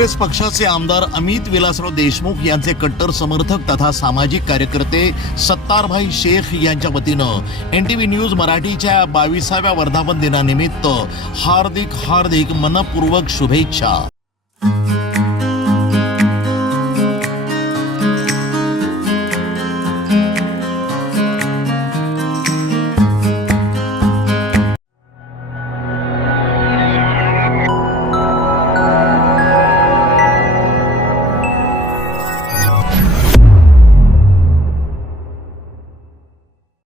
काँग्रेस पक्षाचे आमदार अमित विलासराव देशमुख यांचे कट्टर समर्थक तथा सामाजिक कार्यकर्ते सत्तारभाई शेख यांच्या वतीनं NTV न्यूज मराठीच्या 22व्या वर्धापन दिनानिमित्त हार्दिक मनपूर्वक शुभेच्छा।